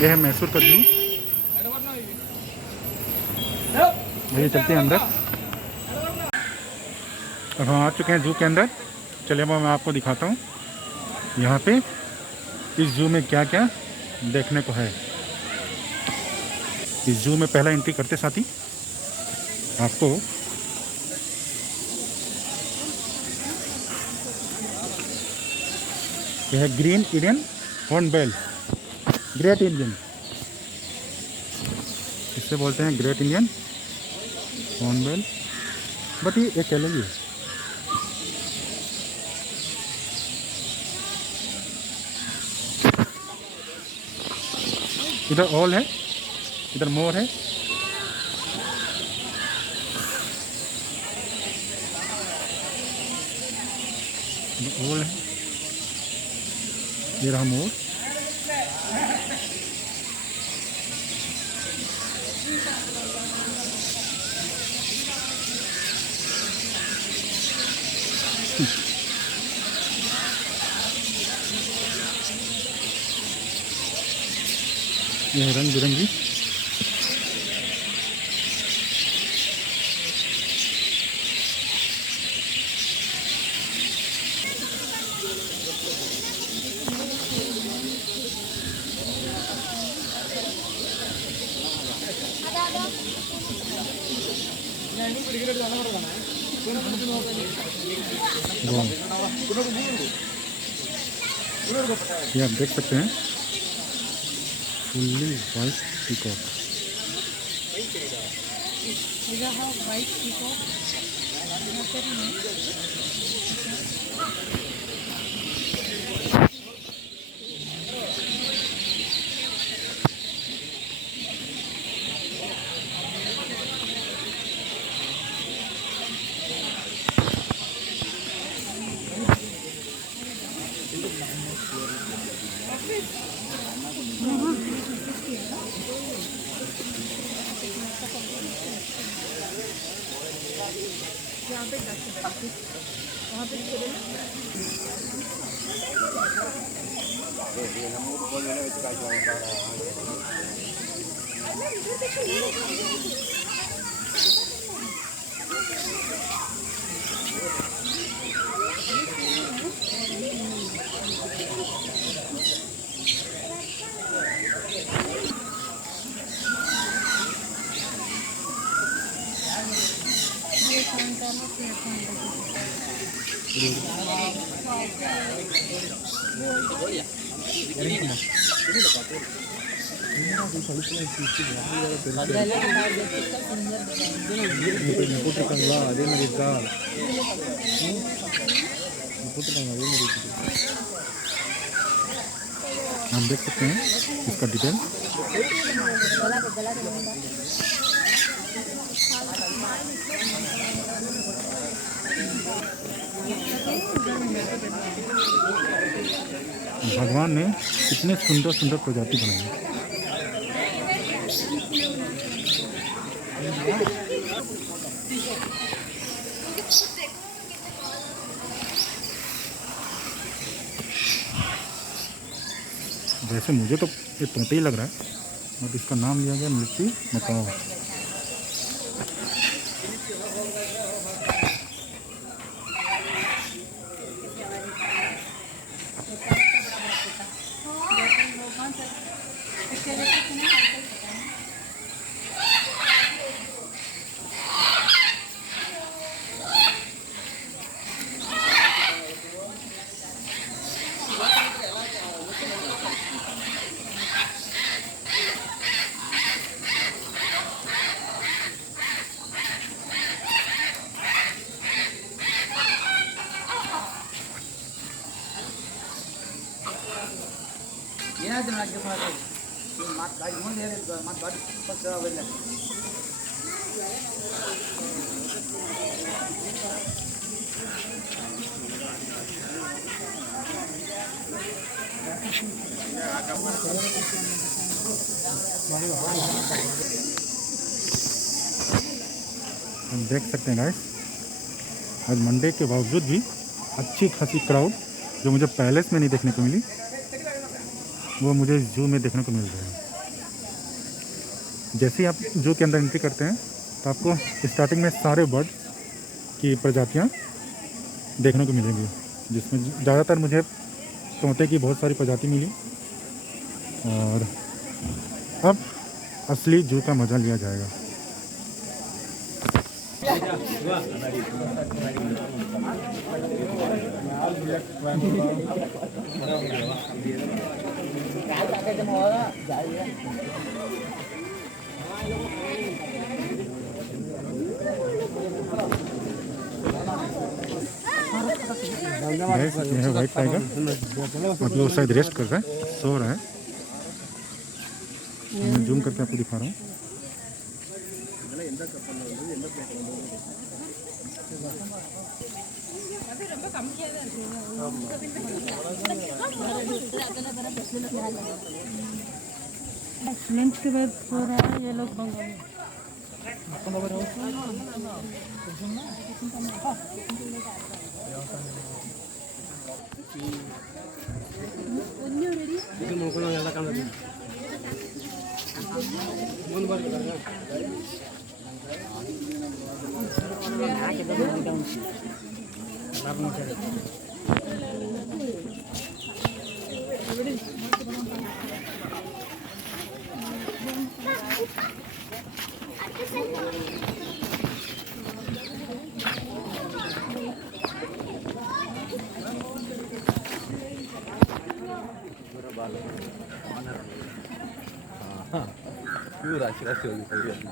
ये है मैसूर का जू। ये चलते हैं अंदर। अब हम आ चुके हैं जू के अंदर। चलिए मैं आपको दिखाता हूँ यहाँ पे इस जू में क्या क्या देखने को है। इस जू में पहला एंट्री करते साथ ही आपको यह है green Indian hornbill, great Indian, इससे बोलते हैं ग्रेट इंडियन हॉर्नबिल, बट ये चलेगी। इधर ऑल है, इधर मोर है। ऑल है, ये रहा मोर। यह रंग बिरंगी ये आप देख सकते हैं फुल्ली वाइट पीकॉक। அதே மாதிரி இருக்கா? हम देख सकते हैं इसका डिटेल। भगवान ने कितने सुंदर सुंदर प्रजाति बनाई है। वैसे मुझे तो ये तोते ही लग रहा है, बट इसका नाम लिया गया मिर्ची मकाओ। हम देख सकते हैं गाइस, आज मंडे के बावजूद भी अच्छी खासी क्राउड जो मुझे पैलेस में नहीं देखने को मिली वो मुझे ज़ू में देखने को मिल रहा है। जैसे ही आप ज़ू के अंदर एंट्री करते हैं तो आपको स्टार्टिंग में सारे बर्ड की प्रजातियाँ देखने को मिलेंगी, जिसमें ज़्यादातर मुझे तोते की बहुत सारी प्रजाति मिली। और अब असली ज़ू का मज़ा लिया जाएगा। ये है वाइट टाइगर, मतलब वो शायद रेस्ट कर रहा है, सो रहा है। मैं जूम करके आपको दिखा रहा हूँ। लंच के बाद सो रहा है ये लोग।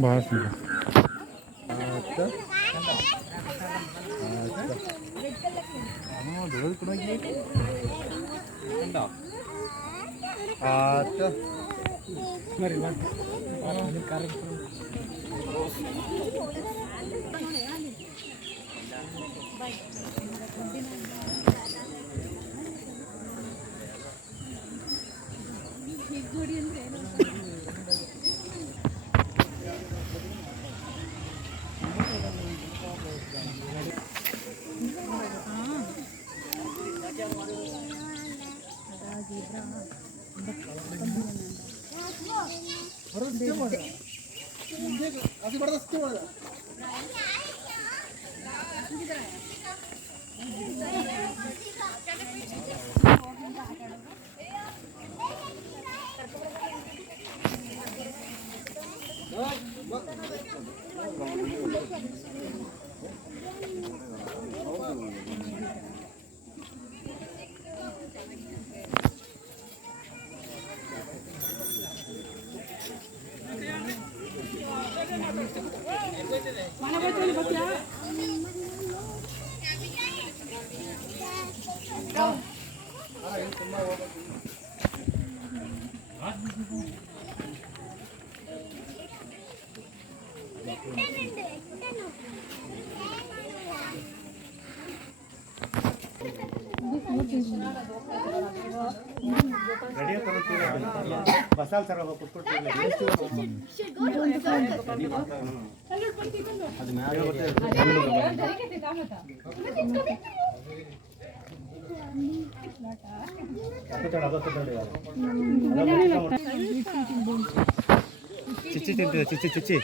बाहर से ಚಿಚ್ಚಿ ತಿಂತಿದೆ ಚಿಚ್ಚಿ ಚಿಚ್ಚಿ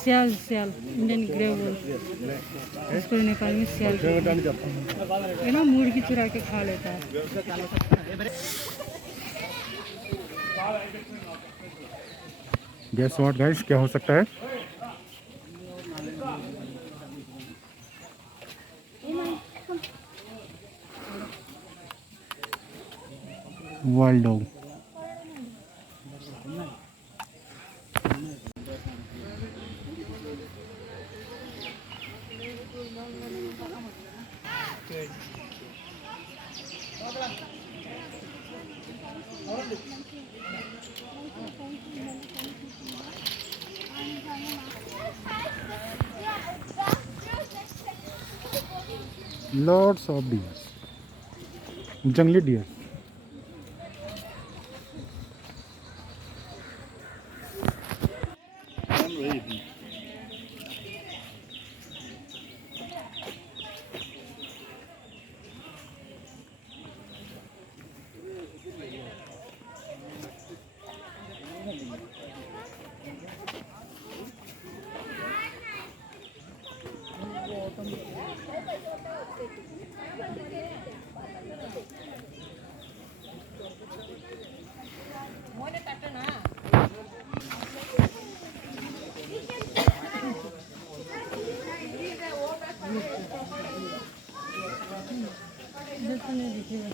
सियाल सियाल इंडियन ग्रे वोल, इसको नेपाल में सियाल ये ना मुर्गी चुरा के खा लेता है। गेस व्हाट गाइस, क्या हो सकता है? Wild dog. Lots of deer, जंगली डियर। इधर तो नहीं दिखेगा।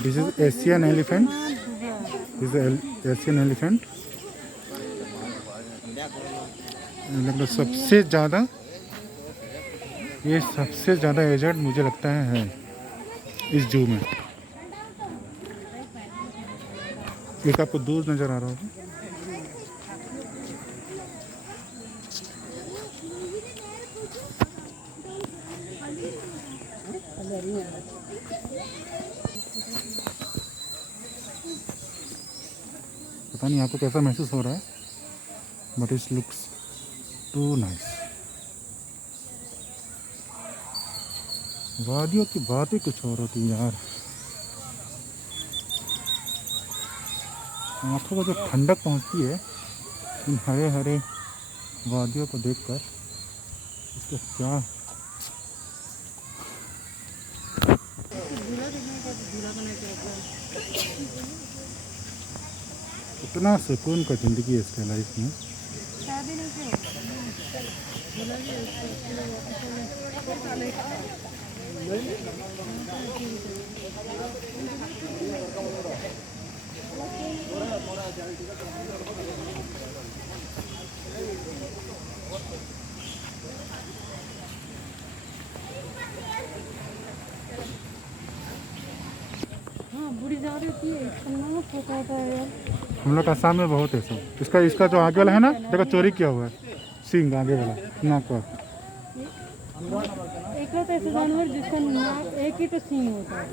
This is Asian elephant. This is Asian elephant. लगभग सबसे ज़्यादा, ये सबसे ज़्यादा एजेड मुझे लगता है इस जू में। एक आपको दूर नज़र आ रहा होगा। पता नहीं आपको कैसा महसूस हो रहा है, but it looks too nice. वादियों की बात ही कुछ और होती है यार। आँखों को जो ठंडक पहुंचती है इन हरे हरे वादियों को देखकर, इसका क्या इतना सुकून का ज़िंदगी है इसके लाइफ में। हाँ बुरी जा रही थी, इसका नाम छोटा होता है यार। हम लोग आसाम में बहुत है सब। इसका जो आगे वाला है ना, देखो चोरी किया हुआ है सींग आगे वाला नाक का। एक तो ऐसे जानवर जिसका नाक एक ही तो सींग होता है।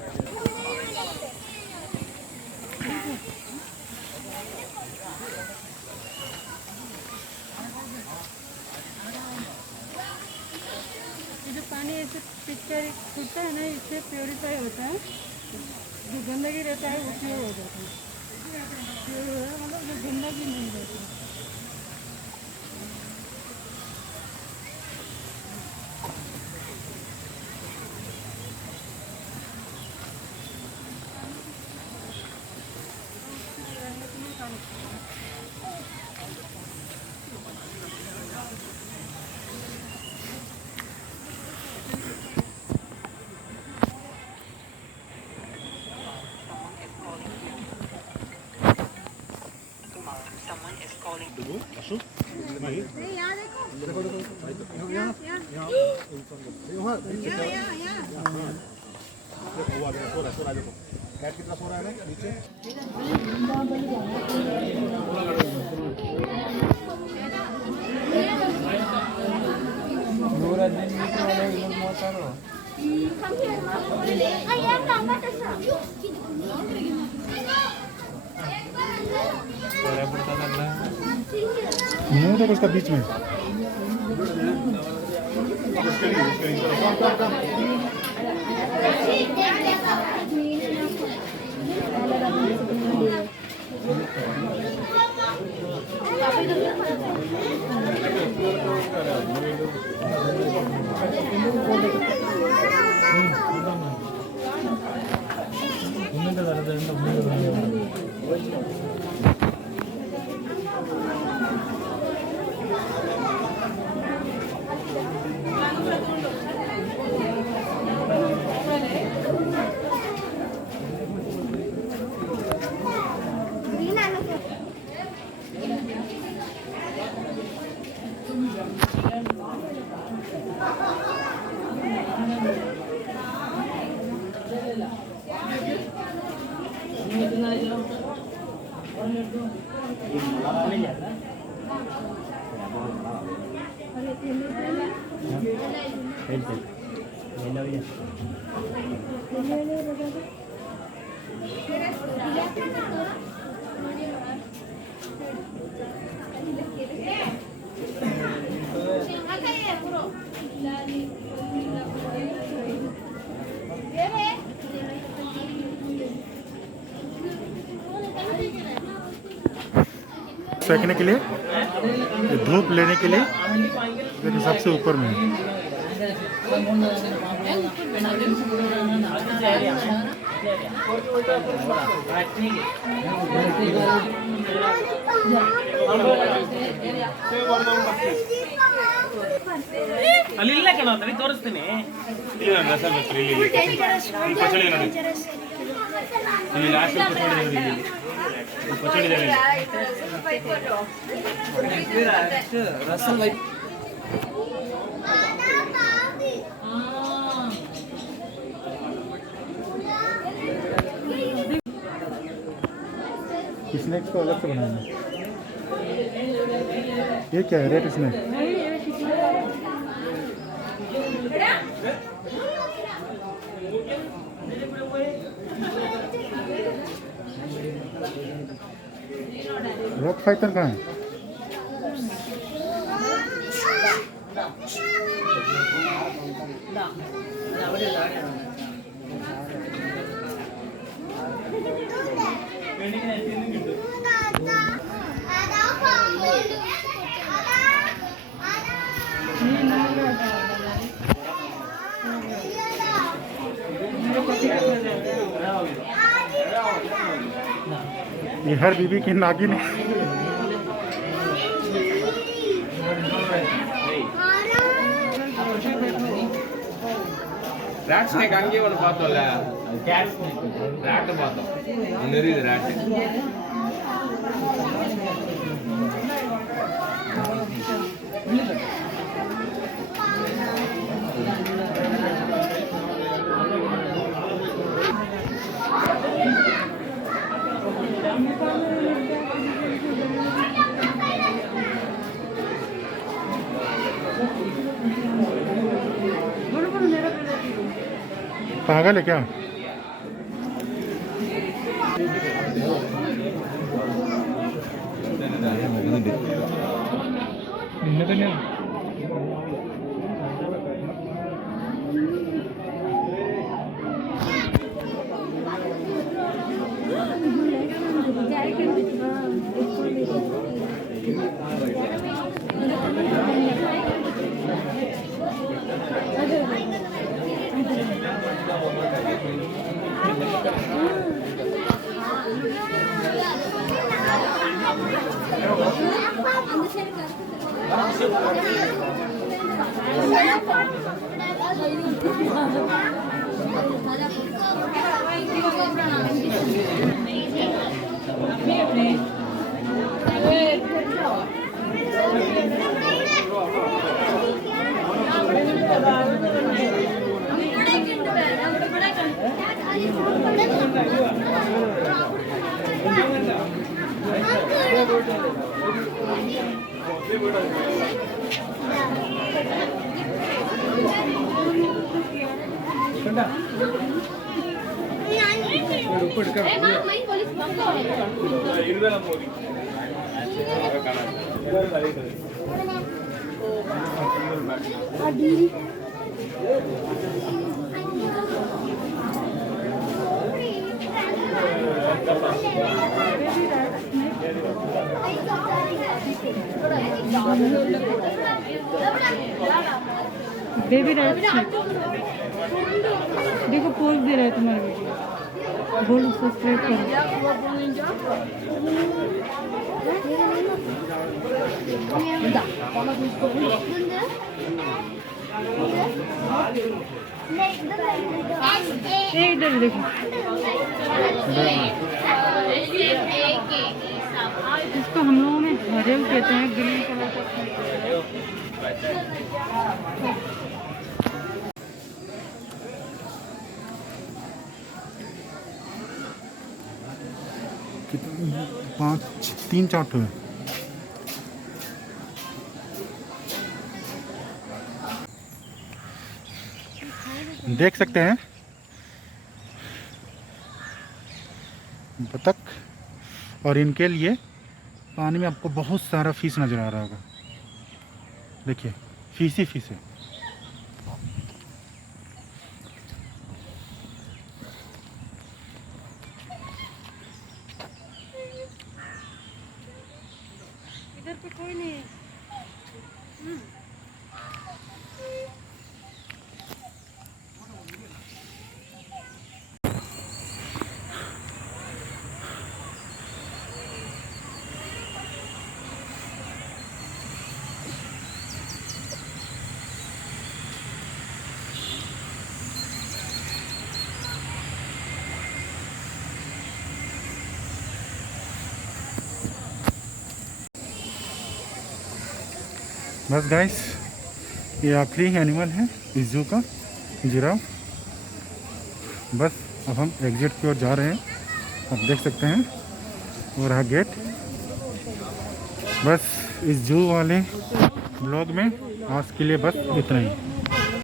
ये जो पानी ऐसे पिक्चर छूटता है ना, इससे प्योरीफाई होता है, जो गंदगी रहता है वो प्योर हो जाता है। मतलब जो गंदगी नहीं रहती। मुंह देखो इसका बीच में। सेकने के लिए, ये धूप लेने के लिए लेकिन सबसे ऊपर में है। ಅಲ್ಲಿ ಇಲ್ಲ ಕಣ ತೋರಿಸ್ತೀನಿ ಇಲ್ಲ ರಸ ಬೇಕು ಇಲ್ಲಿ ಪಚಡಿ ನೋಡಿ ಇಲ್ಲಿ ಲಾಸ್ಟ್ ಪಚಡಿ ನೋಡಿ ಇಲ್ಲಿ ಪಚಡಿ ಇದೆ ರಸಲ್ ವೈ स्नैक्स को अलग से बनाना है। ये क्या है? Red snake. रॉक फाइटर कहाँ है? ये हर बीबी की नागिन है। rat snake ಅಂಗೆ ಒಂದು ಪಾತೋಲ್ಲ ಕ್ಯಾಟ್ ಸ್ನೇಕ್ rat ಪಾತೋ ಅಂದರಿ rat पागल है क्या? बेबी राइट देखो पोज दे रहा है तुम्हारा वीडियो बोलो सब्सक्राइब करो इधर देखो इसको हम लोगों में हरियल कहते हैं ग्रीन कलर का पाँच तीन चार ठो है। देख सकते हैं बतख, और इनके लिए पानी में आपको बहुत सारा फिश नज़र आ रहा होगा। देखिए फिश ही फिश है। इधर पे कोई नहीं है। बस गाइस, ये आखिरी एनिमल है इस जू का, जिराफ। बस अब हम एग्जिट की ओर जा रहे हैं, आप देख सकते हैं, और रहा गेट। बस इस जू वाले ब्लॉग में आज के लिए बस इतना ही।